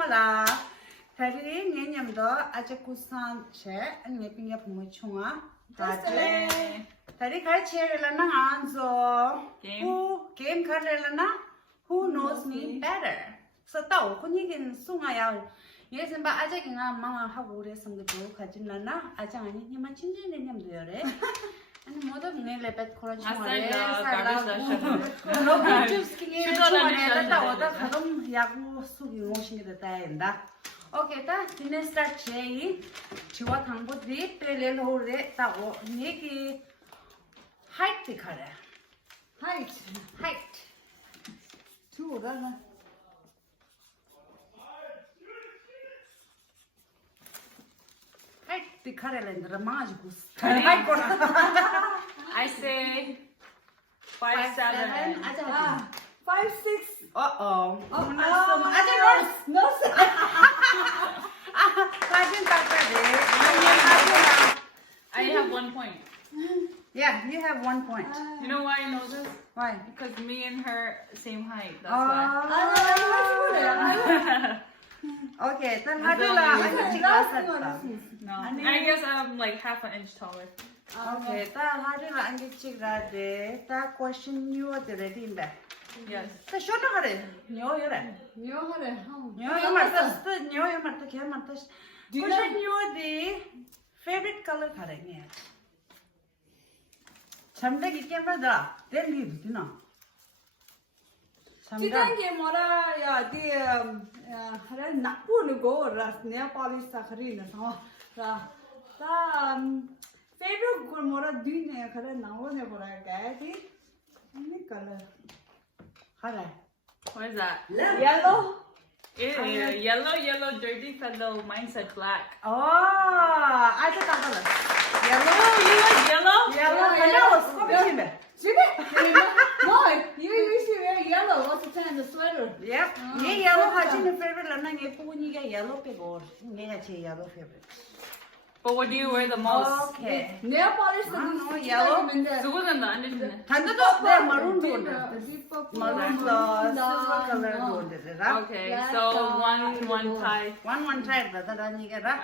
참아라. 다리 내년도 아직 구산 제 내빙에 보면 총아. 다리 갈치엘라나 안zo. Who game 갈치엘라나? Who knows me better? So tao kun yigin sungaya. 예전 봐 아직이나 망아 하고 그랬던 것도 가진나나 아직 아니 니만 친절히 내념도요래. 아니 모두 내래 배 코라지 말에 살라고. 너 비추스킹에 좋아해. 다 오다 가끔 야구 속이 오신 게 됐다 한다. 오케이 다 디네 스타트 제이 지와 당보디 뺄레 호레 따고 얘기 하이트 가래. 하이트. 주어가 The Karelen Ramajbus. I say 5'7". 5'6". Uh-oh. No, sir. I have 1 point. Yeah, you have 1 point. You know why I know this? Why? Because me and her same height. That's why. Okay, then how do you No, I guess I'm like half an inch taller. Okay, then how do you like that question you are ready in there? Yes. The show no hurry. No, you're right. Question you are the favorite color hurry. Something camera then leave, you know. 지난게 뭐라 야 디 하래 나쁘는 거 라스냐 팔리스타 그리는 자 favorite 거 뭐라 뒤네 그래 나오네 뭐라 가디 아니 color Hurry. What is that? yellow Yellow, dirty fellow. Mine said black. Oh, I said that color. Yellow? You like yellow? No, you should wear yellow all the time, the sweater. Yep. Ye yellow has in favorite lana ye puni ga yellow pegor. Ye che yellow favorite. But what do you wear the most? Okay. Nail polish no yellow. So what's in the underneath? Tanda do the maroon do maroon silver color do right? Okay. So one tie. One tie da da ni ga ra.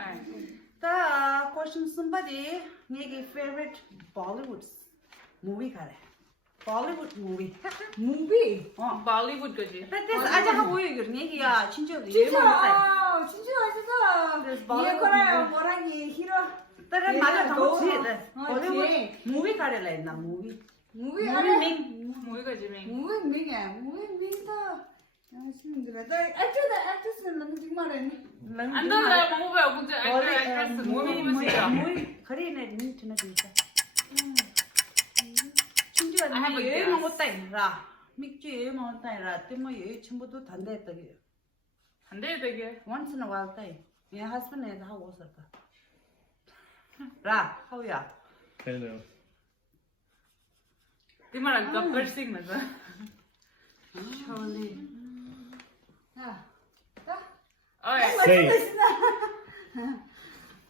The question somebody ye favorite Bollywood movie kare. Bollywood movie. Movie? Bollywood gaji. That is aja ha wo yur ni ya 진짜 진짜 맛있어. 얘 거라 뭐라니 히로. That is 맞아 더 지. Bollywood movie kare la na movie. Movie 아래. Movie gaji me. Movie 밍이야. Movie 밍다. 아쉽더라. actress는 너무 정말에. 안 돼. movie actress movie movie kare ne ni tuna 진짜. 진짜 나 여행 먹었다 이라. 맥주 여행 먹었다 이라. 때문에 여행 전부도 단대했다게. 단대했다게. Once in a while day. My husband is how was it? Ra, how야? Hello. 이말은 가पर्싱 맞아. Surely. 자. Alright. Say.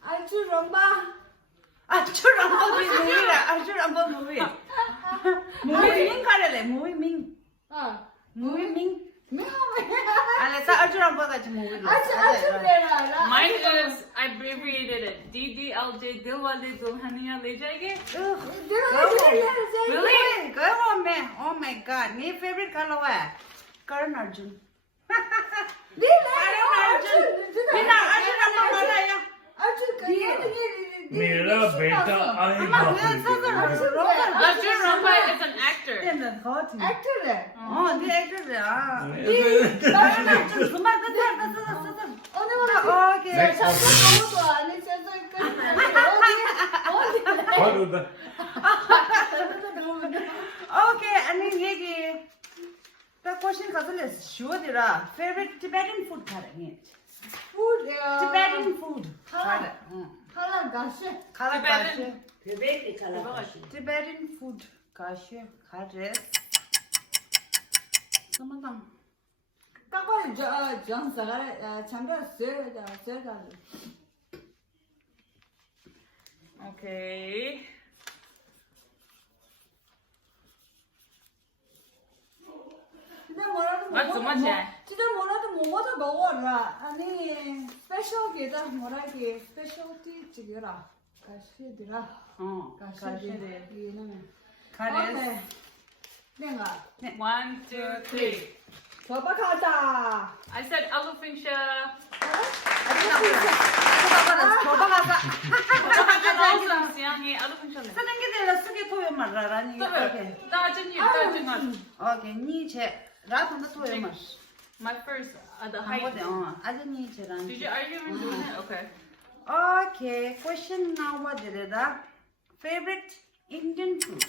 아주 롱바. movie. Movie Ming karele, movie Ming. Movie Ming. Ale ta Arjun ka movie. Mine is I abbreviated it. DDLJ Dilwale Dulhaniya Le Jayenge. Really? Go on man. Oh my god. My favorite color is Karan Arjun. मेरा बेटा आएगा Arjun Rampai is an actor. actor. Oh, the actor. Okay. Okay, I mean, the question is sure there are favorite Tibetan food. Food. Tibetan food. Color gashi. Tibetan food. Gashi. Kare. Samadang. 까고 정사가 참가 쇠가. Okay. 진짜 뭐라도 What's so much? 진짜 뭐라도 뭐뭐도 먹어라. 아니 스페셜기다 뭐라기 스페셜티 지겨라. 가시디라. 가시디. 이놈의. 가레스. 내가 1, 2, 3. 저봐 가자. I said alopecia. Also, siang이 alopecia. 사장님들 쓰게 토요 말라라니. 오케이. 나 진이 나 오케이. 니제 라톤도 토요 말. My first the height. 아주 니제랑. Did you are you even doing it? Okay. Okay. Question now what did it? Favorite Indian food.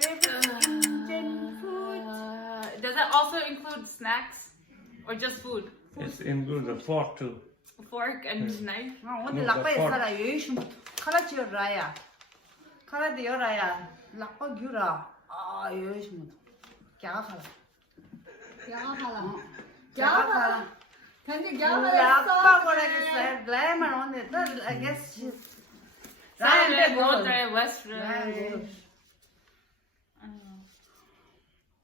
Favorite Indian food. Does that also include snacks or just food? It's include the fork too. Fork and knife. 오늘 락바에 살아 요이슈 카라치요 라야. 카라디요 라야. 락바 규라. 아 요이슈. 갸가라. 갸가라. 근데 락바 거라겠어요. glamour on it. I guess she's Saturday, Northern, Western.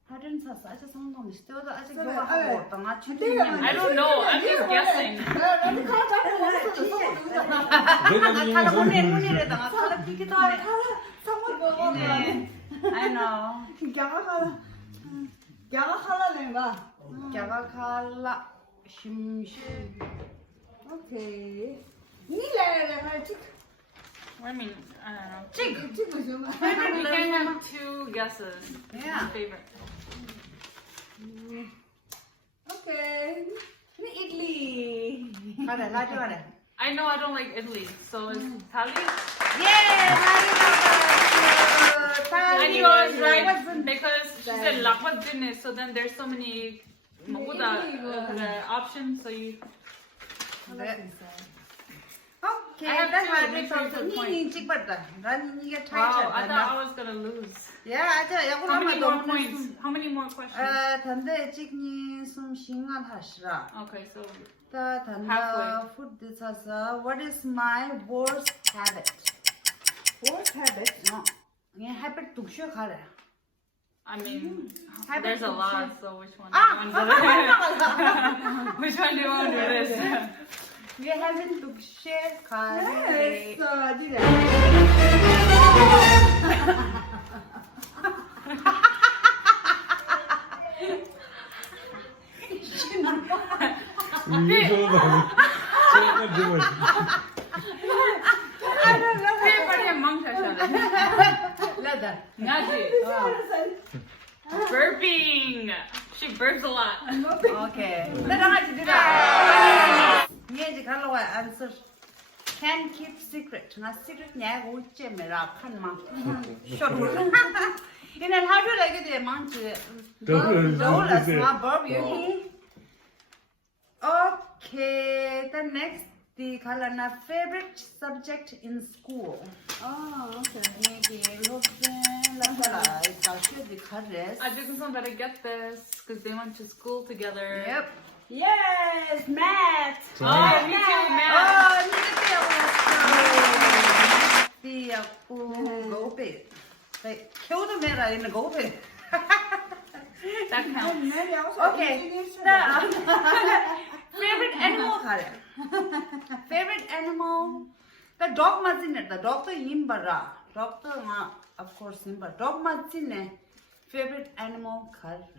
다른 사서 아주 성동 시도도 아직 하고 동아 추진이 I don't know. I'm just guessing. 나는 칼 잡고 없어. 칼 보내 문이래다가 칼 피기도 해. 상을 먹어. 네. I know. 야가 내가. 갸가 칼라 심심. 오케이. 니래래 찍. I mean, I don't know. 찍고 좀. You can have 2 guesses. Yeah. Favorite. 오케이. 이틀리. 가래 라디오 가래. I know I don't like Italy, so it's Italy. 예, And you was right because she said lakwa dinner, so then there's so many options, so you. Okay, I have that's two, why make I sure you thought put 니 찍었다. 난 이게 Wow, I thought 타이틀. I was gonna lose. 야, 아자 야구 How many more 너무 points? How many more questions? 단대 찍니 숨 싱한 하시라. Okay, so 다 단다 Halfway. 푸드 사서 What is my worst habit? Worst habit. 너, 이 habit 독쇼 가래. I mean, Habit there's a lot, function. so which one? 아, Which one do you want to do this? 이 habit 독쇼 가래. 됐어, 니래. 레다. Naji. Burping. She burps a lot. 오케이. 내가 같이 들어. 얘지 갈로와 answer. Can keep secret. 나 secret 냐 오찌메라 칸마. 쇼르. 이날 하루 레게데 망치. 너울라스 마 버브 유니. Okay, the next the kalana favorite subject in school. 아, 오케이. 얘기 로든 라카라 이따시 디 카레스. I think someone better get this because they went to school together. Yep. Yes, math. Oh, me too, man. 아, 니게 띠야꾸 고베. 겨우도 메라 있는 고베. That counts. Okay. Favorite animal kare. Favorite animal. The dog mazine. The dog to imbara. Dog to of course imba. Dog mazine. Favorite animal kare.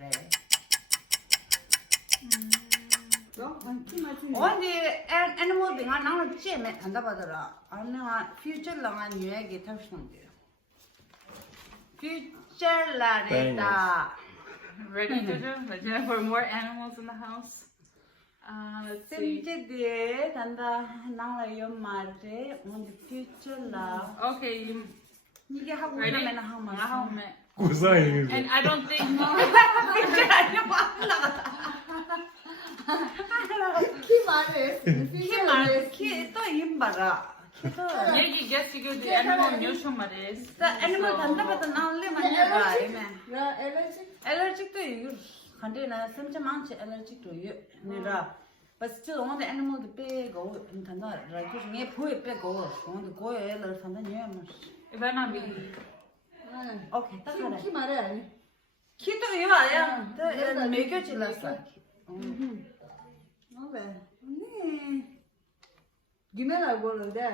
언니 animal 빙하 나는 찌메 단다 받아라. 아니야 future 랑한 유행이 탑승돼요. Future 라레다. Ready to do? Ready for more animals in the house? Let's see. 쌤제들 단다 나라 연말에 언니 future 라. Okay, you 이게 하고 ready? 나면 하면 하면. 구사이. And I don't think future 아니면 키또 임바라. 얘기 guess you the animal nutrition is. The animal 단다부터 나올래 만나가 이메. 나 엘레지. Allergic to you. 간데나 쌤자 망치 allergic to you. 내가 but still on the animal the big go in 단다 라이트 중에 보이 빼고 on the go 엘러 산다 녀마. It better not be. Okay, 딱 그래. 키 말해. 키도 이거 아야. 매겨 질렀어. Nó về. Nè. Gimana là bộ rồi đây?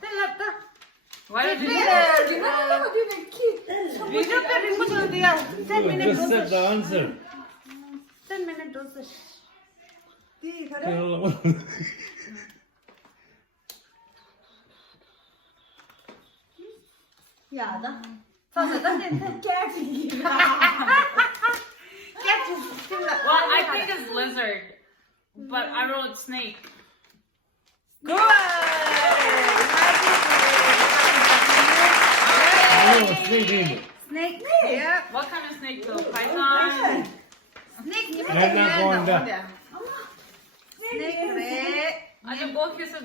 텔랍다. Why did you Gimana là đi về kia? Video pe remote ho diya. 10 minutes Just said the answer. 10 minutes dose. Đi khởi Tell đấy. them. Dạ đó. 사서 던진 Cha gì vậy? catch. Well, I think it's lizard, but I wrote snake. Good. Oh, speaking. Snake. Yeah. What kind of snake though? Python? Snake. Let that go on there. Snake 그래. 아니 뭐 했어? So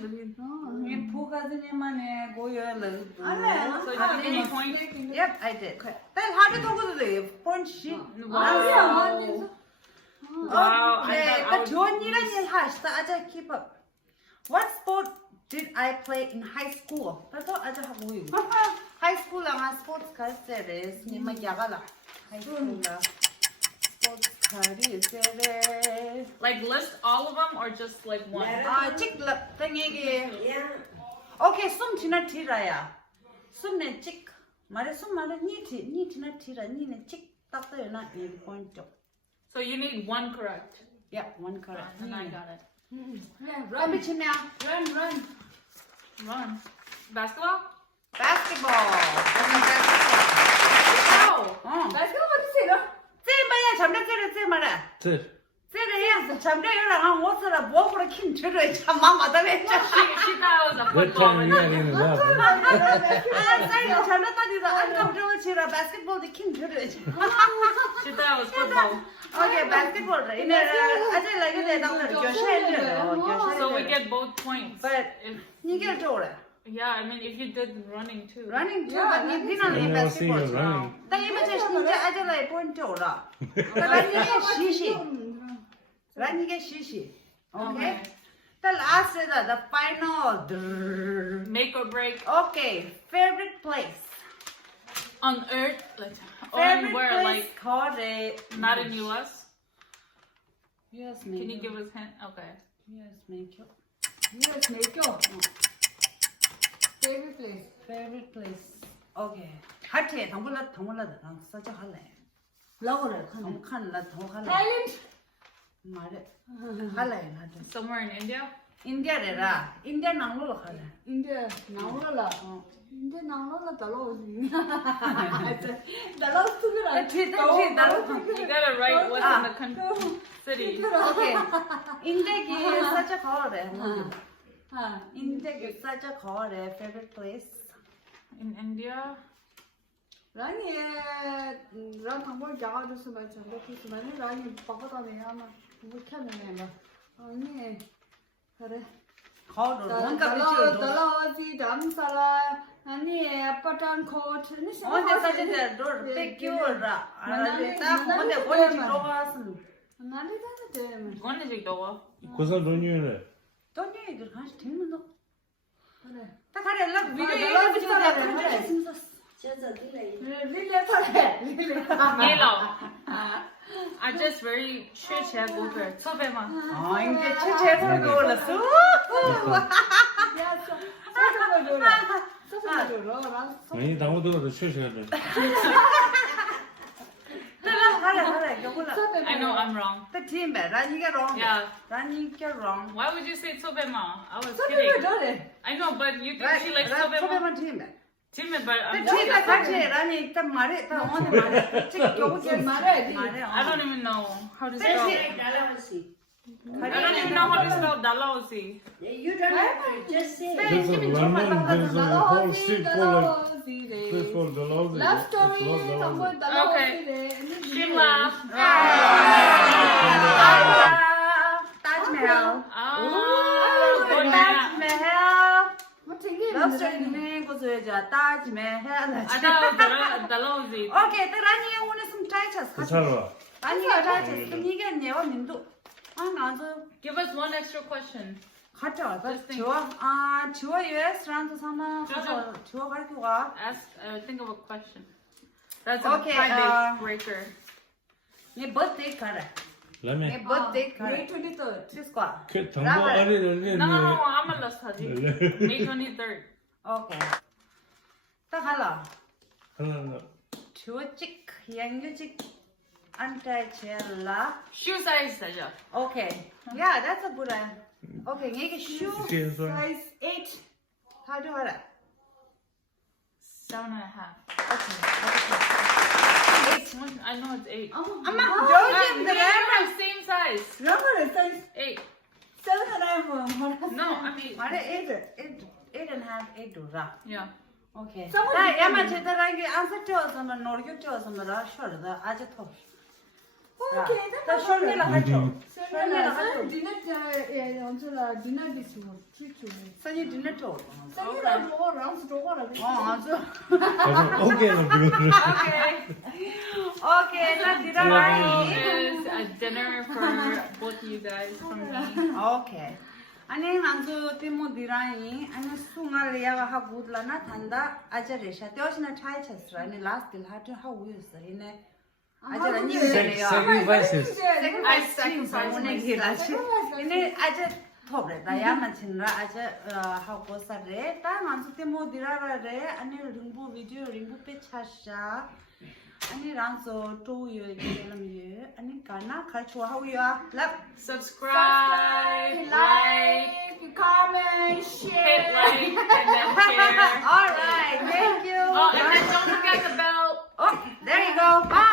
이 포가드님만의 고열을. you got any points? Yep, I did. 난 하루 동안도 돼. 펀치. Wow. Wow, I Okay, thought I but would- 좋은 일은 일 하시다. 아자 keep up. What sport did I play in high school? 그래서 아자 하고 있고. High school 랑 스포츠 갈 때를 스님만 야가라. High school 랑 스포츠 갈이 때를. Like list all of them or just like one? 아, 찍럽 땡이기. 오케이, 숨 지나 티라야. 숨내 찍. 말해 숨 말해 니 지나 티라. 니네 찍 딱들나 이 포인트. So you need one correct. Yeah, one correct. And I got it. Run, 미친냐? Run. Run. Basketball? Basketball. Oh. 어. Basketball 어디 있어? 쟤마야 잠들 쟤래 말아. Sit. 쟤래야 잠들 이랑 옷으로 목으로 킨 줄을 참마 마다에 짜. She thought it was a Good football. time you had in that. 아, 쌀이 잠들다니라 안 감정을 치라 바스켓볼도 킨 줄을. She thought it was football. 오케이, 바스켓볼. 이제 아들 나게 되다가 교실을. So we get both points. But If, 이게 좋래. yeah, I mean if you did running too. Running too, Yeah, but running 니는 I 이 never seen you 바스켓볼. running. 나 이번 주 진짜 아들의 포인트 오라. 라니게 시시. 라니게 시시. Okay. The last is the final. Make or break Okay. Favorite place. on Earth, like or Favorite where, place like Korea. not in US. Yes, Can you ma'am. give us hint? Okay. Yes, ma'am. Yes, make your favorite place. Favorite place. Okay. 하트에 당불라 난 써져 할래. Lower. 당 칸라 더 할래. Thailand. 말해. 할래 나도. Somewhere in India. 인디아래라. 인디아 낭로로 할래. India. 나오라. 어. India 나오라 달라오지. 달라오지 그래. You gotta write what's in the city. Okay. 인디기 써져 거래. 아. 인디기 써져 거래. Favorite place. In India. 라니 랑 방법 잡아줘서 말이야. 그렇지만 라니 바꿔다니 아마 못하는 애가. 아니 그래. 거로 뭔가 비치고. 달라오지 담살라 아니 파탄코트 언제 사진들 너 뺏겨라. 아니 딱 근데 원래 들어가서 나를 다는데 When did you go? Kusa don't you know? 돈 얘기를 하시 되는 너. 그래. 딱 하래 라 비디오 달라오지 얘기 비디오 말아야 내가 돼. 힘들었어. 릴레 타래. 릴레. Hello. I just very shit over. 처배만. 아 이게 최고로 올랐어. 야, 소소를 줘라. 소소를 줘라. 아니 당구도 쳐셔야 돼. 하래 이거구나. I know I'm wrong. The team 라니가 wrong. Yeah. 라니가 wrong. Why would you say 처배만? I was 소소를 kidding. 줘래. I know, but you think she likes 처배만? 소배만 팀. Timid, but I'm The team 같이 라니 일단 말해. 다 언제 말해. 지금 겨우지 말해야지. 말해. I don't even know how to spell. I don't even even know how to spell Dalhousie. You don't have to just say it. There's a London, there's a whole street full of place called Dalhousie. Love story It's called Dalhousie. 한번 달라오시래. Shimla. 따지메요. Oh, good map. 따지메요. 뭐 되게 Love story में कुछ हो जा 따지메요. I thought Dalhousie. Okay, तो रानी 오늘 좀 짜이쳤어. 살아. 아니가 짜이쳤어. 그럼 이게 내가 민도. 아 나도 Give us one extra question. 갔다 와서 Just think. 지워. 아 지워 US 란도 삼아. 저저. 지워 가르쳐 가. Ask. Think of a question. That's a Okay, prime breaker. 네 birthday card. 라면. 네 birthday May card. 23rd. Cisco. 그 정보 어리는 No, I'm a lost Haji. May 23rd. Okay. 딱 하나. 하나. 주어직, 양유직, 안타체라. Shoe size, Saja. Okay. Yeah, that's a good one. Okay, 이게 shoe 그래서 size 8. How do I? 7.5. Okay. I know it's 8. 엄마, We 저기인데. have same size. Rubber size 8. 7.5. No, I mean, 말해 8 and a half 8 도라. yeah. Okay. Someone 나 did 야마 tell me. 제대로게 안서 띄워서면 노르교 띄워서면 셔르다 아주 톱. Okay, 다 셔르라 하죠. So dinner 언제라 dinner this one. Treat you. 선이 dinner 줘. 생일날 먹어 라운스 저거라. 아주. 오케이는 그거를. Okay. 오케이, 나 디라이. This is a dinner for both of you guys from me. 오케이. 아니 난도 때모 디라이 아니 숭알이야가 하고 들라나 단다 아저레샤 때어시나 차이 쳤어. 아니 라스트 하트 하고 있어. 이네 아저라 니래요. Sacrifices. I sacrifice 오늘 기라지. 이네 아저 토브레 나야만 친라 아저 하고 살래. 다 난도 때모 디라라래 아니 링부 비디오 링부 페차샤. 아니 란소 토요 이게는 아니 가나 가르쳐 하고요. 랍 Subscribe, like, comment, hit share. like, and then share. All right, thank you. Oh, and then don't forget the bell. Oh, there you go. Bye.